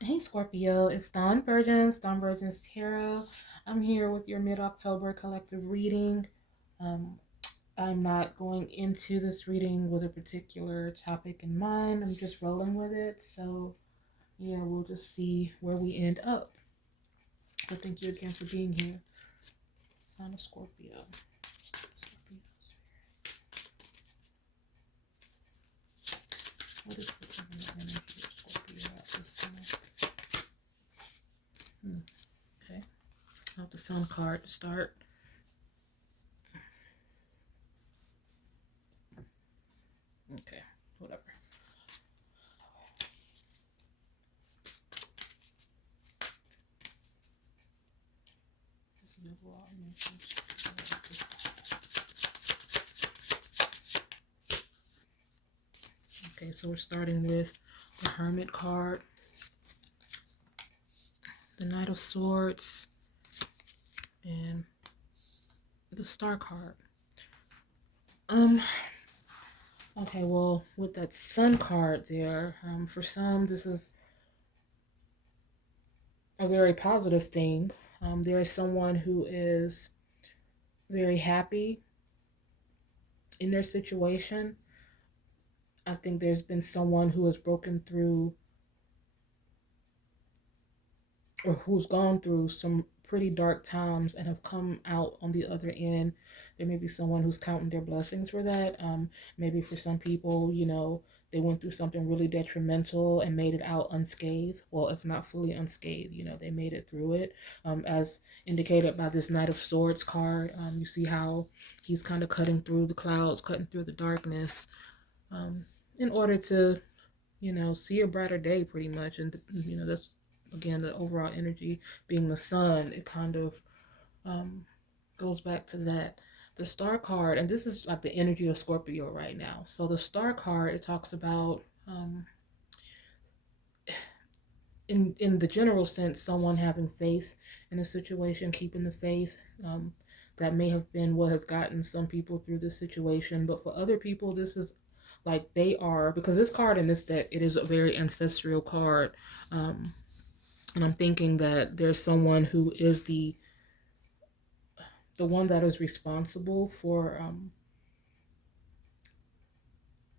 Hey Scorpio, it's Dawn Virgins Tarot. I'm here with your mid October collective reading. Um, I'm not going into this reading with a particular topic in mind, I'm just rolling with it. So, yeah, we'll just see where we end up. But thank you again for being here. Sign of Scorpio. What is the current energy of Scorpio at this time? Okay, I have the Sun card to start. Okay, whatever. This is overall energy. Okay, so we're starting with the Hermit card, the Knight of Swords, and the Star card. Um, okay, well, with that Sun card there, for some, this is a very positive thing. There is someone who is very happy in their situation. I think there's been someone who has broken through or who's gone through some pretty dark times and have come out on the other end. There may be someone who's counting their blessings for that. Maybe for some people, they went through something really detrimental and made it out unscathed. Well, if not fully unscathed, they made it through it. As indicated by this Knight of Swords card, you see how he's kind of cutting through the clouds, cutting through the darkness, in order to see a brighter day pretty much. And, that's again the overall energy being the sun. It kind of goes back to that. The star card, and this is like the energy of Scorpio right now. So the star card, it talks about, in the general sense, someone having faith in a situation, keeping the faith. That may have been what has gotten some people through this situation, but for other people, this is like they are, because this card in this deck, it is a very ancestral card. And I'm thinking that there's someone who is the one that is responsible for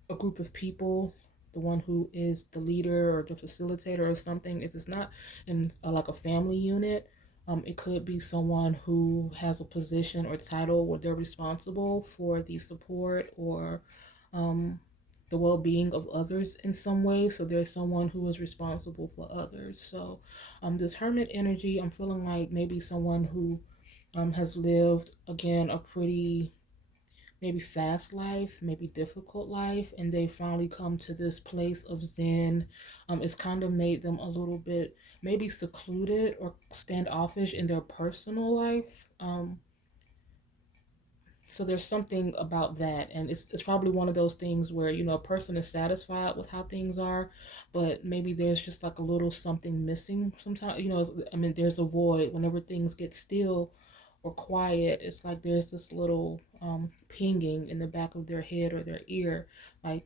a group of people, the one who is the leader or the facilitator or something. If it's not in like a family unit, it could be someone who has a position or title where they're responsible for the support or um, the well-being of others in some way. So there's someone who is responsible for others. So this hermit energy, I'm feeling like maybe someone who has lived again a pretty maybe fast life, maybe difficult life, and they finally come to this place of Zen. It's kind of made them a little bit maybe secluded or standoffish in their personal life. So there's something about that, and it's probably one of those things where a person is satisfied with how things are, but maybe there's just like a little something missing sometimes. I mean, there's a void whenever things get still or quiet. It's like there's this little pinging in the back of their head or their ear, like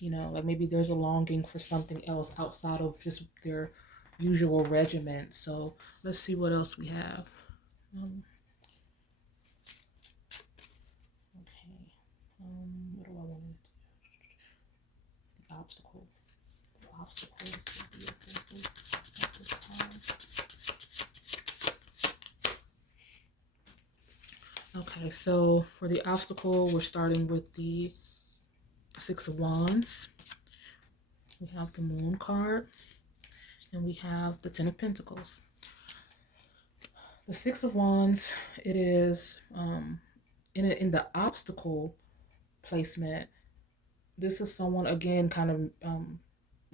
like maybe there's a longing for something else outside of just their usual regiment. So let's see what else we have. um, okay. What do I want to the obstacle. The obstacles will be affected at this time. Okay, so for the obstacle, we're starting with the Six of Wands. We have the Moon card, and we have the Ten of Pentacles. The Six of Wands, it is in the obstacle placement. This is someone again, kind of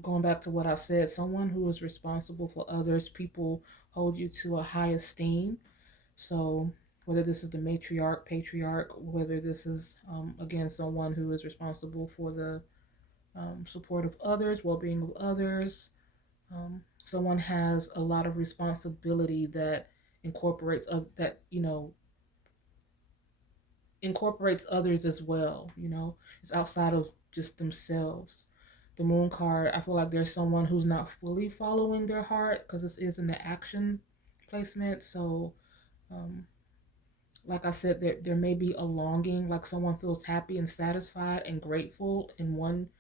going back to what I said. Someone who is responsible for others. People hold you to a high esteem. So whether this is the matriarch, patriarch, whether this is again someone who is responsible for the support of others, well-being of others. Someone has a lot of responsibility that incorporates that incorporates others as well. It's outside of just themselves. the Moon card, I feel like there's someone who's not fully following their heart because this is in the action placement. So, um, like I said, there may be a longing, like someone feels happy and satisfied and grateful in one,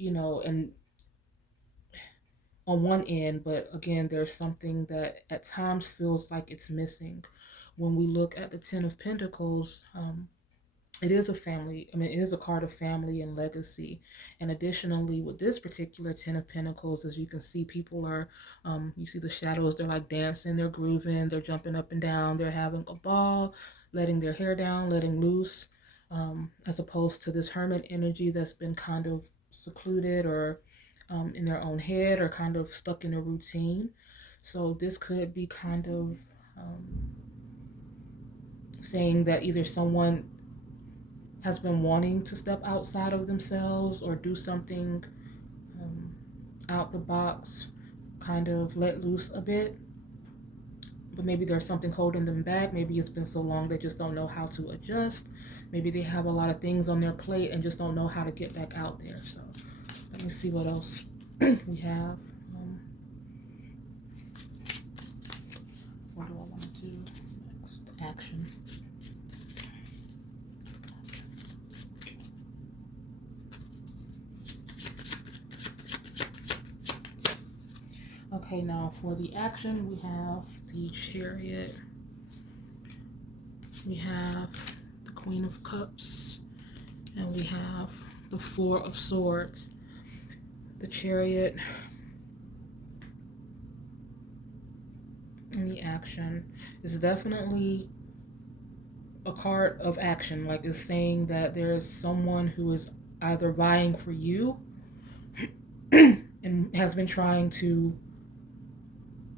and on one end, but again, there's something that at times feels like it's missing. When we look at the Ten of Pentacles, it is a family. I mean, it is a card of family and legacy. And additionally, with this particular Ten of Pentacles, as you can see, people are, you see the shadows, they're like dancing, they're grooving, they're jumping up and down, they're having a ball, letting their hair down, letting loose, as opposed to this hermit energy that's been kind of secluded or in their own head or kind of stuck in a routine. So this could be kind of saying that either someone has been wanting to step outside of themselves or do something um, out the box, kind of let loose a bit. But maybe there's something holding them back. Maybe it's been so long they just don't know how to adjust. Maybe they have a lot of things on their plate and just don't know how to get back out there. So let me see what else we have. What do I want to do next? Action. Okay, now for the action, we have the Chariot. We have the Queen of Cups. And we have the Four of Swords. The Chariot in the action is definitely a card of action. Like it's saying that there is someone who is either vying for you and has been trying to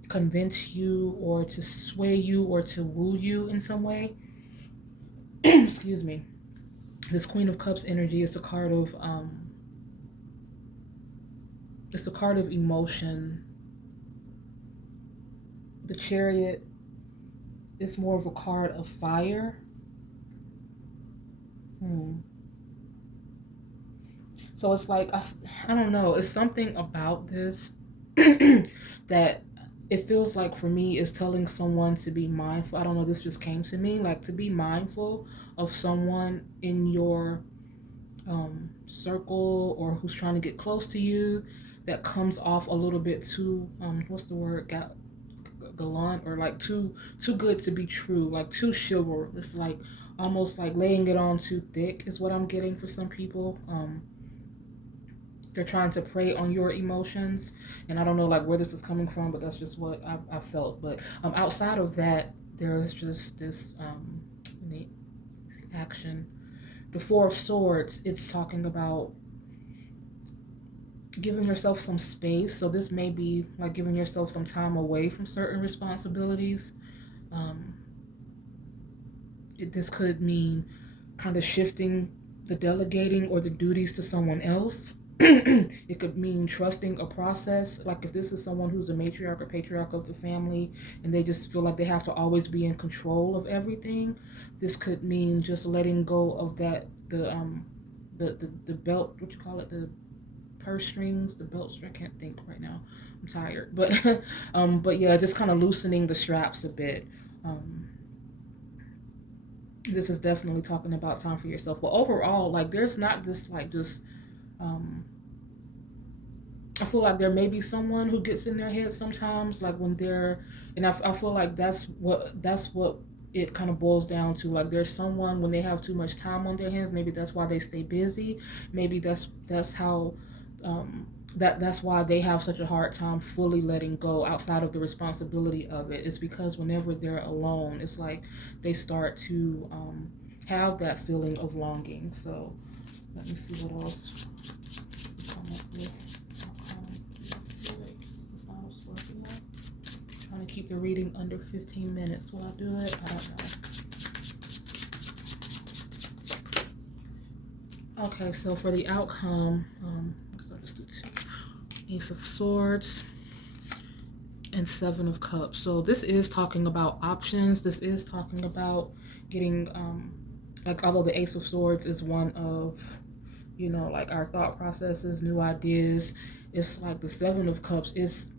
convince you or to sway you or to woo you in some way. Excuse me. This Queen of Cups energy is a card of it's a card of emotion. The Chariot is more of a card of fire. So it's like I don't know, it's something about this that it feels like for me is telling someone to be mindful. I don't know, this just came to me, like to be mindful of someone in your circle or who's trying to get close to you that comes off a little bit too what's the word, gallant, or like too good to be true, like too chivalrous, like almost like laying it on too thick is what I'm getting for some people. They're trying to prey on your emotions, and I don't know like where this is coming from, but that's just what I felt. But outside of that, there's just this the action, the Four of Swords. It's talking about giving yourself some space. So this may be like giving yourself some time away from certain responsibilities. This could mean kind of shifting the delegating or the duties to someone else. It could mean trusting a process. Like if this is someone who's a matriarch or patriarch of the family and they just feel like they have to always be in control of everything, this could mean just letting go of that, the belt, what you call it, the purse strings, the belt string. I can't think right now. I'm tired, but yeah, just kind of loosening the straps a bit. This is definitely talking about time for yourself. But overall, like there's not this like just I feel like there may be someone who gets in their head sometimes, like when they're, and I feel like that's what it kind of boils down to. Like there's someone when they have too much time on their hands, maybe that's why they stay busy. Maybe that's how that's why they have such a hard time fully letting go outside of the responsibility of it. It's because whenever they're alone, it's like they start to have that feeling of longing. So let me see what else we come up with. Trying to keep the reading under 15 minutes. Will I do it? I don't know. Okay, so for the outcome, I'll just do two. Ace of Swords and Seven of Cups. So this is talking about options. This is talking about getting, like although the Ace of Swords is one of, you know, like our thought processes, new ideas. It's like the Seven of Cups is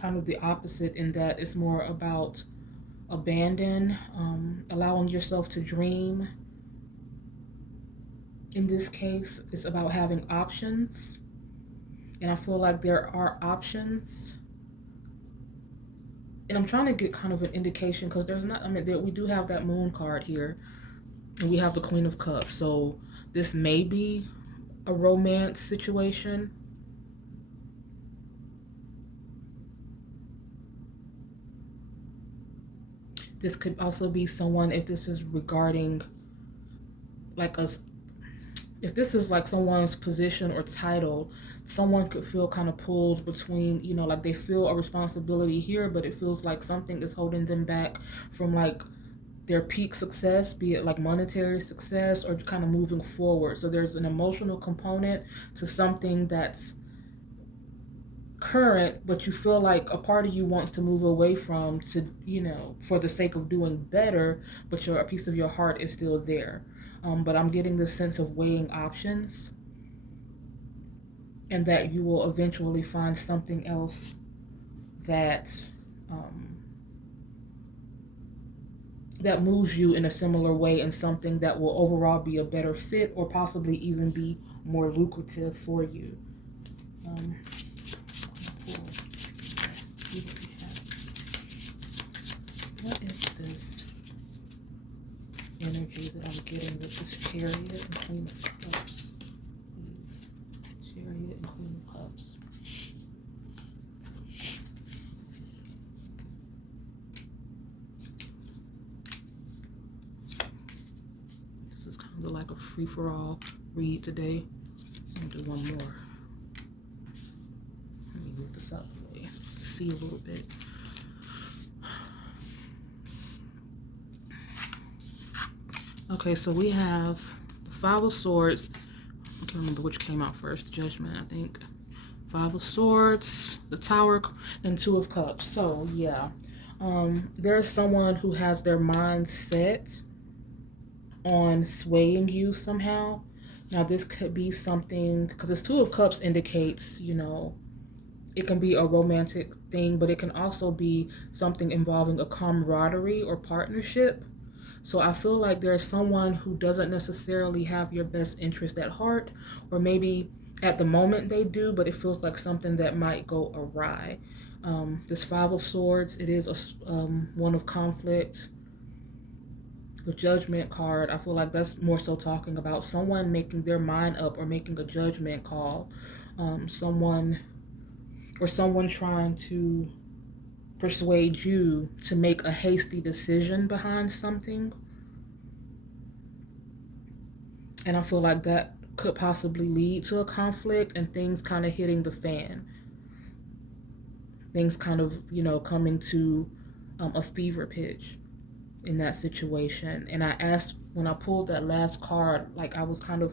kind of the opposite in that it's more about abandon, allowing yourself to dream. In this case, it's about having options. And I feel like there are options. And I'm trying to get kind of an indication because there's not, I mean, we do have that moon card here. And we have the Queen of Cups. So this may be a romance situation. This could also be someone, if this is regarding like us, if this is like someone's position or title, someone could feel kind of pulled between, you know, like they feel a responsibility here, but it feels like something is holding them back from like their peak success, be it like monetary success or kind of moving forward. So there's an emotional component to something that's current, but you feel like a part of you wants to move away from to, you know, for the sake of doing better, but a piece of your heart is still there. But I'm getting this sense of weighing options and that you will eventually find something else that that moves you in a similar way and something that will overall be a better fit or possibly even be more lucrative for you. What is this energy that I'm getting with this Chariot and Queen of Cups? Please. Chariot and Queen of Cups. This is kind of like a free-for-all read today. I'll do one more. Let me move this out of the way to see a little bit. Okay, so we have Five of Swords. I can't remember which came out first. Judgment, I think. Five of Swords, the Tower, and Two of Cups. So, yeah. There's someone who has their mind set on swaying you somehow. Now, this could be something, because this Two of Cups indicates, you know, it can be a romantic thing, but it can also be something involving a camaraderie or partnership. So I feel like there's someone who doesn't necessarily have your best interest at heart, or maybe at the moment they do, but it feels like something that might go awry. This Five of Swords, it is one of conflict. The Judgment card, I feel like that's more so talking about someone making their mind up or making a judgment call. Someone trying to persuade you to make a hasty decision behind something. And I feel like that could possibly lead to a conflict and things kind of hitting the fan. Things kind of, you know, coming to a fever pitch in that situation. And I asked, when I pulled that last card, like I was kind of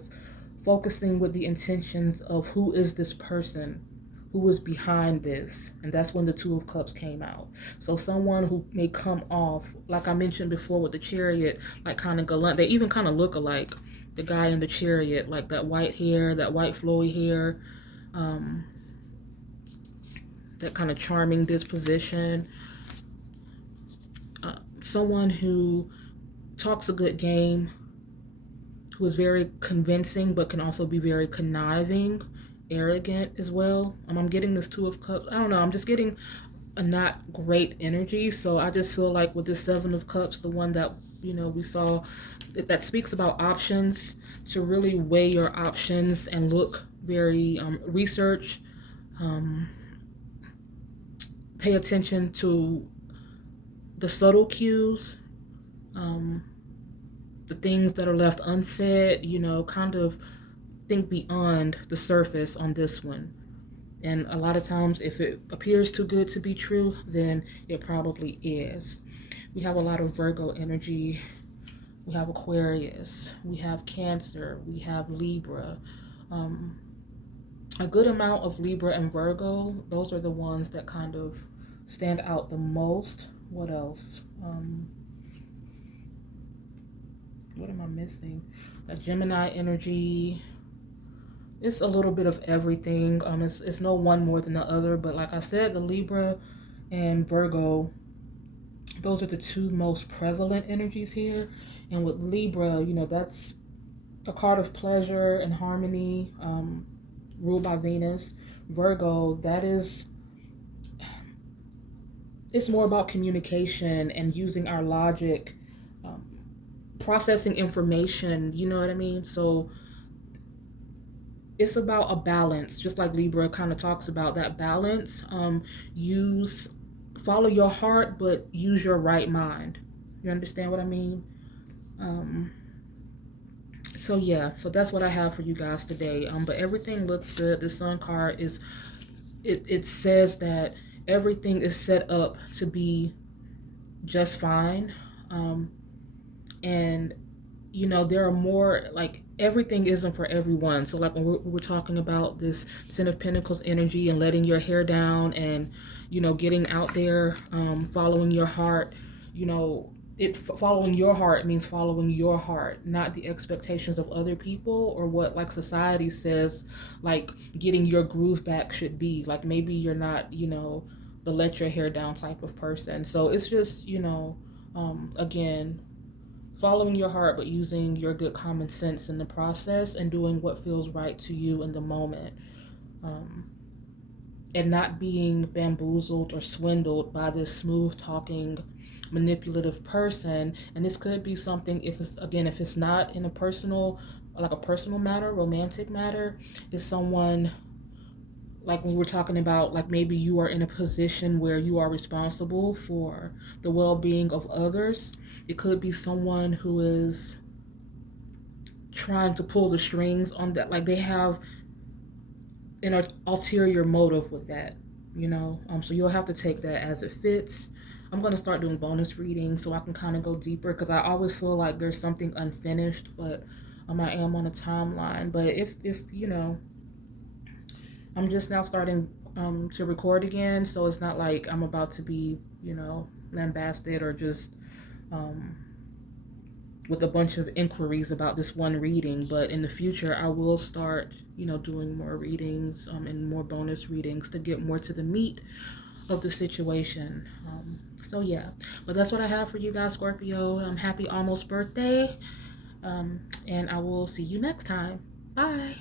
focusing with the intentions of who is this person? Who is behind this? And that's when the Two of Cups came out. So someone who may come off, like I mentioned before with the Chariot, like kind of gallant. They even kind of look alike. The guy in the Chariot, like that white hair, that white flowy hair, that kind of charming disposition. Someone who talks a good game, who is very convincing, but can also be very conniving, arrogant as well. I'm getting this Two of Cups. I don't know. I'm just getting a not great energy. So I just feel like with this Seven of Cups, the one that, you know, we saw that speaks about options, to really weigh your options and look very research, pay attention to the subtle cues, the things that are left unsaid, you know, kind of think beyond the surface on this one. And a lot of times, if it appears too good to be true, then it probably is. We have a lot of Virgo energy. We have Aquarius. We have Cancer. We have Libra. A good amount of Libra and Virgo. Those are the ones that kind of stand out the most. What else? What am I missing? That Gemini energy. It's a little bit of everything. It's no one more than the other, but like I said, the Libra and Virgo, those are the two most prevalent energies here. And with Libra, that's a card of pleasure and harmony, ruled by Venus. Virgo, it's more about communication and using our logic, um, processing information. You know what I mean? So it's about a balance, just like Libra kind of talks about that balance. Use Follow your heart, but use your right mind. You understand what I mean? Um, so yeah, so that's what I have for you guys today. But everything looks good. The Sun card it says that everything is set up to be just fine. Um, and there are more, like, everything isn't for everyone. So like when we're talking about this Ten of Pentacles energy and letting your hair down and getting out there, following your heart, following your heart means following your heart, not the expectations of other people or what like society says, like getting your groove back should be. Like maybe you're not the let your hair down type of person. So it's just again, following your heart, but using your good common sense in the process and doing what feels right to you in the moment. Um, and not being bamboozled or swindled by this smooth talking, manipulative person. And this could be something, if it's not in a personal, like a personal matter, romantic matter, is someone, like when we're talking about, like maybe you are in a position where you are responsible for the well-being of others. It could be someone who is trying to pull the strings on that, like they have an ulterior motive with that. So you'll have to take that as it fits. I'm going to start doing bonus readings so I can kind of go deeper, because I always feel like there's something unfinished, but I am on a timeline. But if I'm just now starting to record again, so it's not like I'm about to be, lambasted or just um, with a bunch of inquiries about this one reading. But in the future, I will start, doing more readings and more bonus readings to get more to the meat of the situation. So yeah, but that's what I have for you guys, Scorpio. Happy almost birthday, and I will see you next time. Bye.